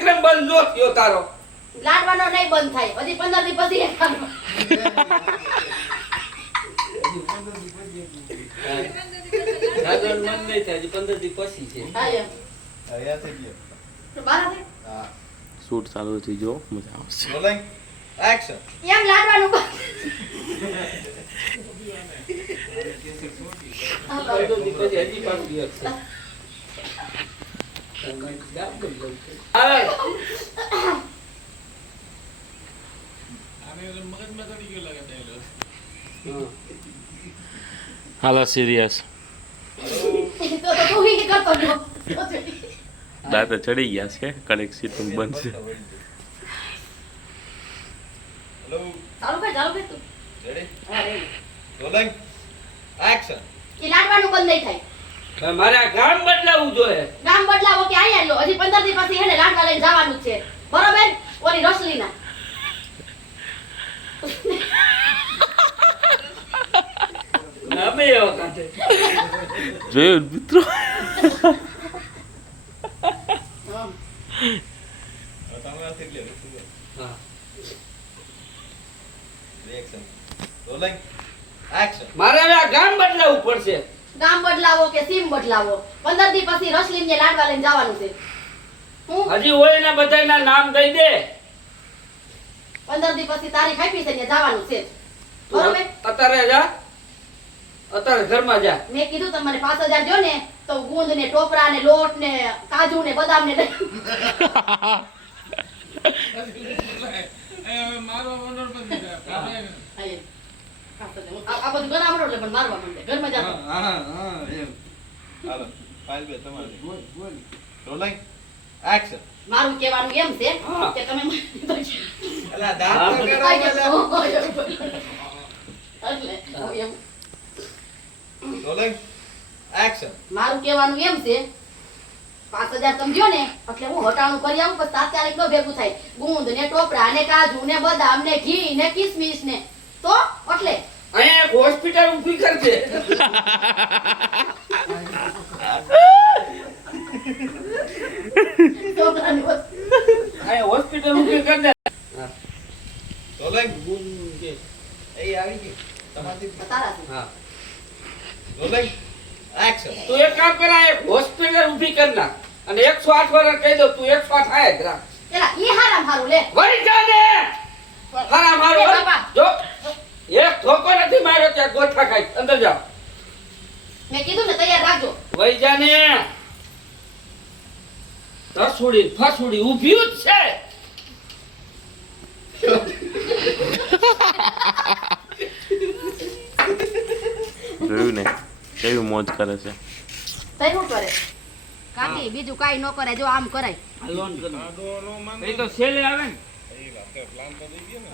કાર્યક્રમ બંધ નો થયો તારો લાડવાનો નહીં બંધ થાય હજી 15 દી પછી રાગન મન નહીં થાય હજી 15 દી પછી છે હા એમ આયા થઈ ગયો તો બાર થાય હા શૂટ ચાલુ થઈ જો મજા આવશે રોલિંગ એક્શન એમ લાડવાનું બંધ 15 દી પછી હજી પાછું એકશે હાલો સિરિયસ તો તું હી કરતો જો દાંતે ચડી ગયા છે કનેક્ટ સીટ બંધ છે હેલો ચાલુ કર તું રેડી હા રેડી રોલિંગ એક્શન એ લાડવાનું બંધ નહીં થાય મારે આ ગામ બદલાવું જોઈએ ગામ બદલાવો કે આયા લ્યો હજી 15 દી પછી હેને લાડવા લઈને જવાનું જ છે બરોબર ઓલી રસલીના અમે એવા કાંઠે જોયું મિત્રો તમારા થઈ ગયો હા રિએક્શન રોલિંગ એક્શન મારે હવે આ ગામ બદલાવું પડશે ગામ બદલાવો કે સીમ બદલાવો 15 દી પછી રસલીને લાડવા લઈને જવાનું છે હું હજી હોળીના બધાયના નામ દઈ દે 15 દી પછી તારીખ આપી છે ને જવાનું છે તું બરોબર અત્યારે જા અત્યારે ઘરમાં જા મેં કીધું તમને 5000 જો ને તો ગુંદ ને ટોપરા ને લોટ ને કાજુ ને બદામ ને લઈ આ બધું બનાવવાનું એટલે પણ મારવા માંડે ઘરમાં જા હાલો ફાઇલ બે તમારી રોલિંગ એક્શન મારું કહેવાનું એમ છે હા. કે તમે અલા દાંત હા. લગાડો એટલે હું એમ રોલિંગ એક્શન મારું કહેવાનું એમ છે 5000 સમજ્યો ને એટલે હું હટાણું કરી આવું પછી તાત્કાલિક નો ભેગું થાય ગુંદ ને ટોપરા ને કાજુ ને બદામ ને ઘી ને કિસમિસ ને તો એટલે અહીંયા એક હોસ્પિટલ ઊભી કરજે ટોપરાની વસ્તુ. અહીંયા હોસ્પિટલ ઊભી કર દે રોલિંગ ગુંગે. એ આવી ગઈ તમારી તારાથી. હા રોલિંગ એક્શન તું એક કામ કર આ એક હોસ્પિટલ ઊભી કર નાખ અને 108 વાળા કહી દો તું 108 આયા જ રાખ એલા ઈ હારામ હારું લે વળી જા ને હારા મારો એ બાપા. જો એક ધોકો નથી માર્યો ત્યાં ગોઠા ખાઈ અંદર જાઓ મેં કીધું ને તૈયાર રાખજો વઈ જા ને રસોડી ફસોડી ઊભી જ છે જોયું ને કેવી મોજ કરે છે તઈ શું કરે કાકી બીજું કાઈ ન કરે જો આમ કરાય લોન કર એ તો છેલ્લે આવે ને પ્લાન તો થઈ ગયો ને